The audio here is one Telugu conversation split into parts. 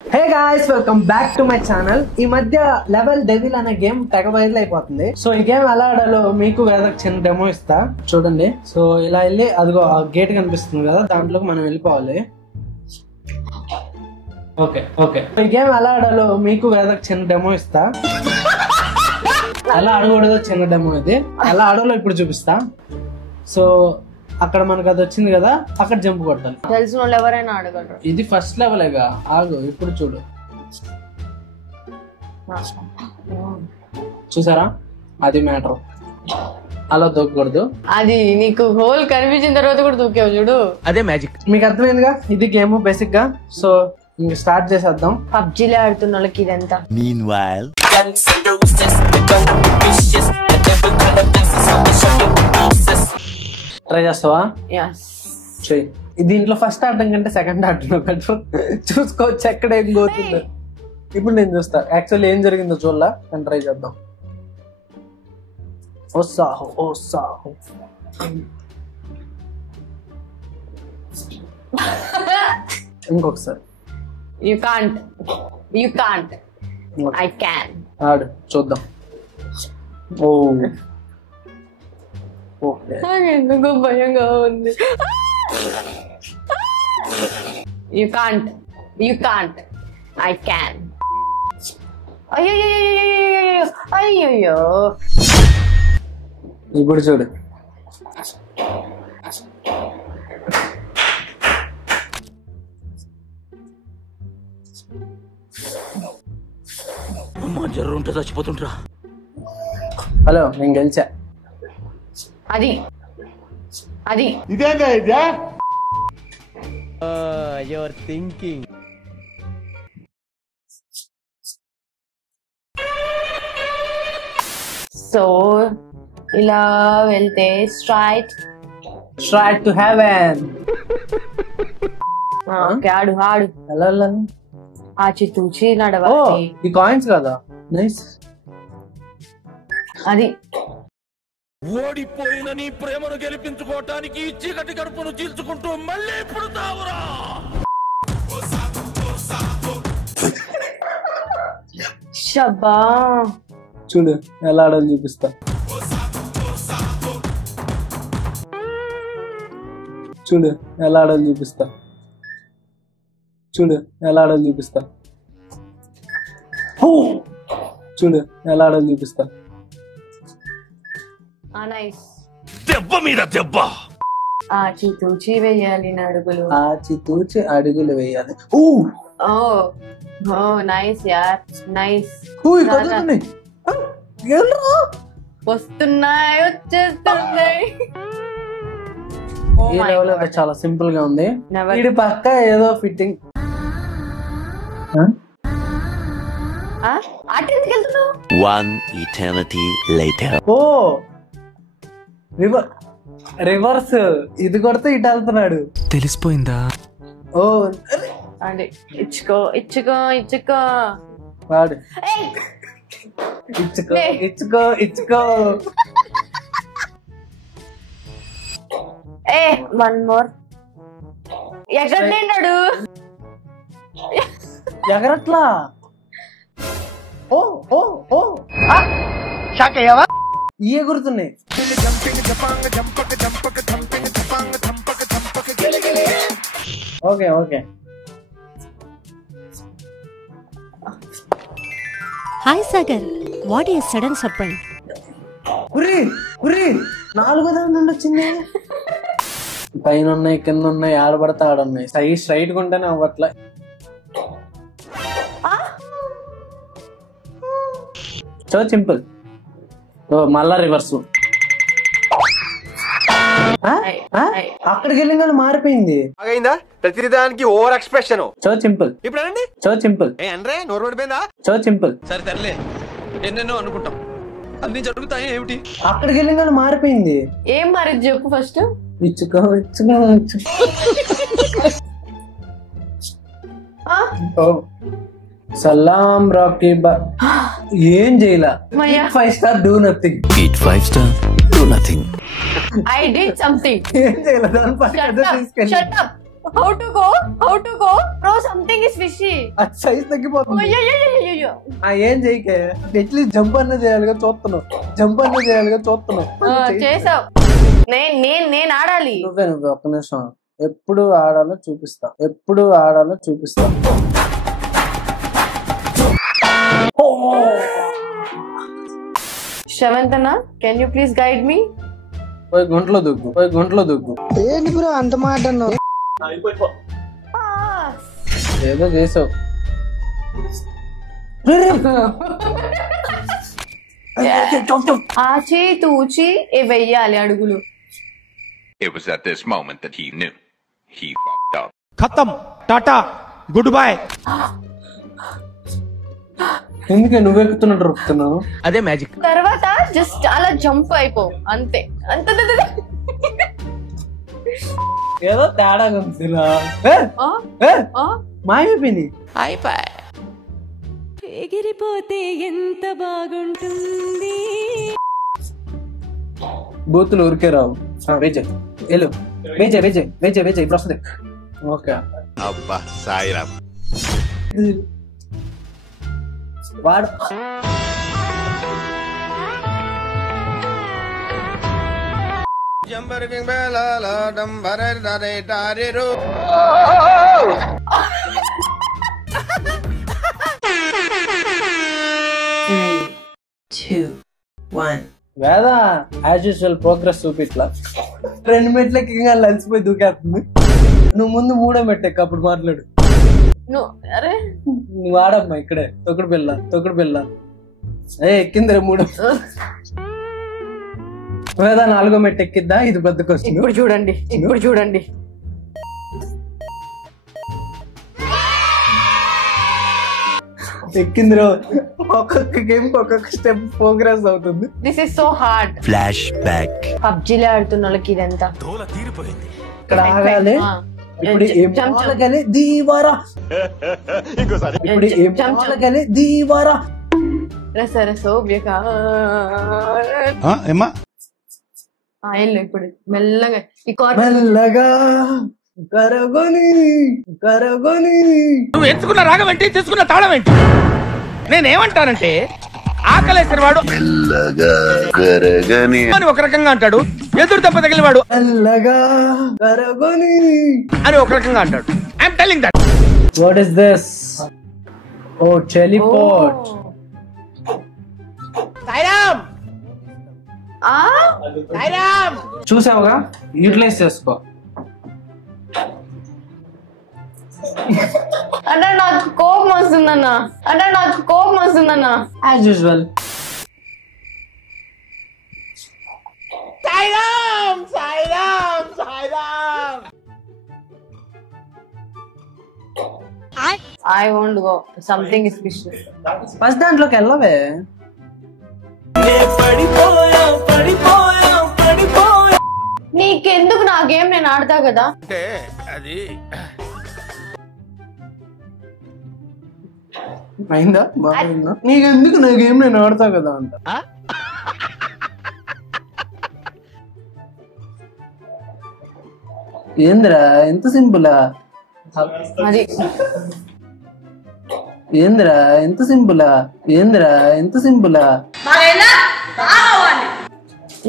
Hey guys, welcome back to my channel. ఈ మధ్య లెవెల్ డెవిల్ అనే గేమ్ తెగ వైరల్ అయిపోతుంది. సో ఈ గేమ్ ఎలా ఆడాలో మీకు వేరే చిన్న డెమో ఇస్తా చూడండి. సో ఇలా వెళ్ళి అదిగో ఆ గేట్ కనిపిస్తుంది కదా, దాంట్లోకి మనం వెళ్ళిపోవాలి. ఓకే ఓకే ఈ గేమ్ ఎలా ఆడాలో మీకు వేరే చిన్న డెమో ఇస్తా. ఎలా ఆడకూడదో చిన్న డెమో ఇది. ఎలా ఆడాలో ఇప్పుడు చూపిస్తా. సో అక్కడ మనకు అది వచ్చింది కదా, అక్కడ జంప్ కొట్టాలి. తెలిసిన వాళ్ళు ఎవరైనా ఆడగలరు. ఇది ఫస్ట్ లెవెలేగా, ఆగు ఇప్పుడు చూడు. చూసారా, అది మ్యాటర్. అలా దూకకూడదు. అది నీకు హోల్ కనిపించిన తర్వాత కూడా దూకావు చూడు, అదే మ్యాజిక్. మీకు అర్థమైందిగా, ఇది గేమ్ బేసిక్ గా. సో ఇంక స్టార్ట్ చేసేద్దాం. పబ్జీలో ఆడుతున్న వాళ్ళకి ఇదంతా. Meanwhile, ట్రై చేస్తావా? Yes. చెయ్యి. దీంట్లో ఫస్ట్ ఆడటం కంటే సెకండ్ ఆడటం బెటర్. చూసుకోవచ్చు ఎక్కడ ఏం పోతుందో. ఇప్పుడు నేను చూస్తా యాక్చువల్లీ ఏం జరిగిందో చూడలా, నేను ట్రై చేద్దాం. ఓసాహో ఇంకొకసారి. You can't. I can. ఆడు చూద్దాం. ఓ ఓకే, ఎందుకు భయంగా ఉంది. You can't. I can. అయ్యో ఇప్పుడు చూడు. జర్రుంటే చచ్చిపోతుంటరా. హలో, నేను గెలిచా. అది ఇదేగా ఇదే. Your thinking. సో ఇలా వెళ్తే స్ట్రైట్ టు హెవెన్. ఆడు హలో, ఆచితూచి ఓ నడవాలి. ఈ కాయిన్స్ కదా, నైస్. అది ఓడిపోయిన నీ ప్రేమను గెలిపించుకోవటానికి చీకటి గడుపును చీల్చుకుంటూ మళ్ళీ పుడతావురా. షబ్బా చూడు ఎలా ఆడాలో చూపిస్తా. చూడు ఎలా ఆడాలో చూపిస్తా. చూడు ఎలా ఆడాలో చూపిస్తా. చూడు ఎలా ఆడాలో చూపిస్తా. నైస్. దెబ్బ మీద దెబ్బ. ఆచితూచి వేయాలి అడుగులు. ఆచితూచి అడుగులు వేయాలి. ఓ నైస్ యార్, నైస్. వస్తున్నాయి, వచ్చేస్తున్నాయి. ఈ లెవెల్ అయితే చాలా సింపుల్ గా ఉంది. వీడి పక్క ఏదో ఫిట్టింగ్. అటు ఎందుకు వెళ్తున్నావు? One eternity later. ఓ రివర్స్, ఇది కొడితే ఇటు వెళ్తున్నాడు. తెలిసిపోయిందా? ఓ అంటే ఇచ్చుకో వాడు ఇచ్చుకో. One more. ఎగరట్లేడు, ఎగరట్లా. ఓ ఈ ఎగురుతున్నాయి. Okay Hi Sagar, what is sudden surprise? ఉరి 4వ దాని నుండి వచ్చింది. పైన ఉన్నాయి, కింద ఉన్నాయి, ఆడబడతా ఆడున్నాయి. స్ట్రైట్ గా ఉంటేనే అవ్వట్లే. So simple. మళ్ళా రివర్స్. అక్కడికి వెళ్ళిన మారిపోయింది. ప్రతిదానికి ఓవర్ ఎక్స్ప్రెషన్. So simple. ఇప్పుడు సో సింపుల్. నోరు పడిపోయిందా? So simple. సరే తరలే, ఎన్నెన్నో అనుకుంటాం, అన్ని జరుగుతాయి. ఏమిటి అక్కడికి వెళ్ళిన మారిపోయింది. ఏం మరి చెప్పు ఫస్ట్. ఇచ్చుకో. సలాం రాకీ ఏం చేయలా. 5 star do nothing. Eat 5 star, do nothing. I did something. ఏం చేయలే, దాని పక్కన తీసుకెళ్ళి. Shut up. How to go bro something is fishy అది సైజ్ తగ్గిపోతుంది. అయ్యో ఏం చేయకే, అట్లీస్ట్ జంప్ అన్న చేయాలిగా చూస్తున్నావు. చేసావు. నేను ఆడాలి. నువ్వే ఒక్క నిమిషం. ఎప్పుడు ఆడాలో చూపిస్తా. శ్రవంతన, కెన్ యూ ప్లీజ్ గైడ్ మీ? పోయి గుంటలో దూకు. ఏంటి బ్రో అంత మాట అన్నావు? ఏదో చేసావు. ఆచి తూచి వెయ్యాలి అడుగులు. It was at this moment that he knew he fucked up. ఖతం, టాటా, గుడ్ బై. ఎందుకే నువ్వు ఎక్కుతున్నట్టు రొక్కుతున్నావు? అదే మ్యాజిక్. తర్వాత జస్ట్ అలా జంప్ అయిపో అంతే. అంత ఏదో తేడాగా ఉంది. మాయమైపోయింది. ఎగిరిపోతే ఎంత బాగుంటుంది. బూతులు ఊరికే రావు. వేజే ఇప్పుడు వస్తుంది. ఓకే అబ్బా సాయిరామ్. వాడు వేదా యాజ్ యూజువల్ ప్రోగ్రెస్ చూపిట్లా. 2 మెట్లకి ఇంకా లలిసిపోయి దూకేస్తుంది. నువ్వు ముందు 3వ మెట్టెక్కి అప్పుడు మాట్లాడు. అరే నువ్వు ఆడమ్మా ఇక్కడే. తొక్కుడు పిల్ల ఎక్కిందిరా 3. వేదా 4వ మెట్టు ఎక్కిద్దా? ఇది పెద్ద క్వశ్చన్. ఇప్పుడు చూడండి. ఎక్కిందిరో. ఒక్కొక్క గేమ్ ఒక్కొక్క స్టెప్ ప్రోగ్రెస్ అవుతుంది. This is so hard. Flashback. పబ్జీలో ఆడుతున్న వాళ్ళకి ఇదంతా ఇక్కడ ఆగాలి. ఇప్పుడు ఏమాలగలి దీవారా. రసరసోభ్యక. ఇప్పుడు మెల్లగా కరగొని నువ్వు ఎంచుకున్న రాగం ఏంటి, తీసుకున్న తాళం ఏంటి? నేనేమంటానంటే ఆకలేసిన వాడు అని ఒక రకంగా అంటాడు, ఎదురు దెబ్బ తగిలిన వాడు అని ఒక రకంగా అంటాడు. I'm telling that. What is this? ఓ టెలిపోర్ట్. చూసావుగా, యూటిలైజ్ చేసుకో. అంటే నాకు కోపం వస్తుందన్నా. As usual. I won't go. Something is fishy. First దాంట్లోకి వెళ్ళవే. నీకెందుకు? నా గేమ్ నేను ఆడతా కదా. అంటే అది అయిందా? బాగుందా? నీకెందుకు? నా గేమ్ నేను ఆడతా కదా అంట. ఏంద్రా ఎంత సింపులా? అది ఏంద్రా ఎంత సింపులా?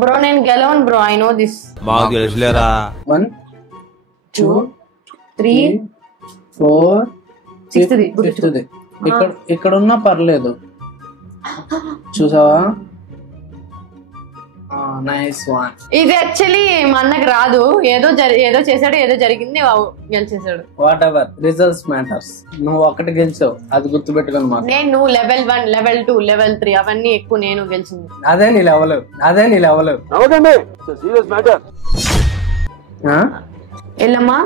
బ్రో నేను గెలవను బ్రో. I know this. 1 2 3 4 6 ఇక్కడ ఉన్నా పర్లేదు. చూసావా? Nice one. ఇది యాక్చువల్లీ మా అన్నకి రాదు. ఏదో చేశాడు, ఏదో జరిగింది, గెలిచేసాడు. Whatever, results matters. నువ్వు ఒకటి గెలిచావు, అది గుర్తుపెట్టుకుని మాట. నేను లెవెల్ 1, లెవెల్ 2, లెవెల్ 3 అవన్నీ ఎక్కువ నేను గెలిచింది. అదే నీ లెవెల్. వెళ్ళమ్మా.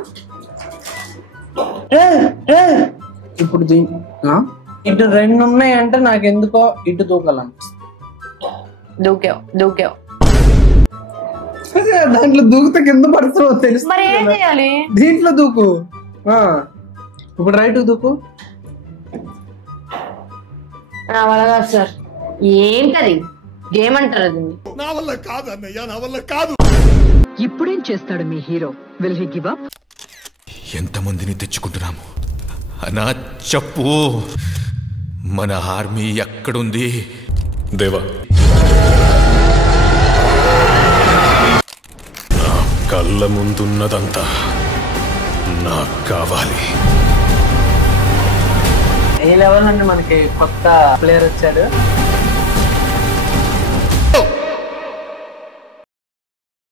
ఇప్పుడు ఇటు 2 ఉన్నాయంటే నాకు ఎందుకో ఇటు దూకాలనిపిస్తుంది. దూకావు. దాంట్లో దూకుతా కింద పడుతున్నావు తెలుసు. మరి ఏం చేయాలి? దీంట్లో దూకు. ఇప్పుడు రైట్ దూకు. నా వల్ల కాదు సార్. ఏంటది? గేమ్ అంటారు అది. నా వల్ల కాదు అన్నయ్య, నా వల్ల కాదు. ఇప్పుడేం చేస్తాడు మీ hero? Will he give up? ఎంతమందిని తెచ్చుకుంటున్నాము అనా చెప్పు. మన ఆర్మీ ఎక్కడుంది దేవా? నా కళ్ళ ముందున్నదంతా నాకు కావాలి. ఏ లెవెల్ నుండి మనకి కొత్త ప్లేయర్ వచ్చాడు.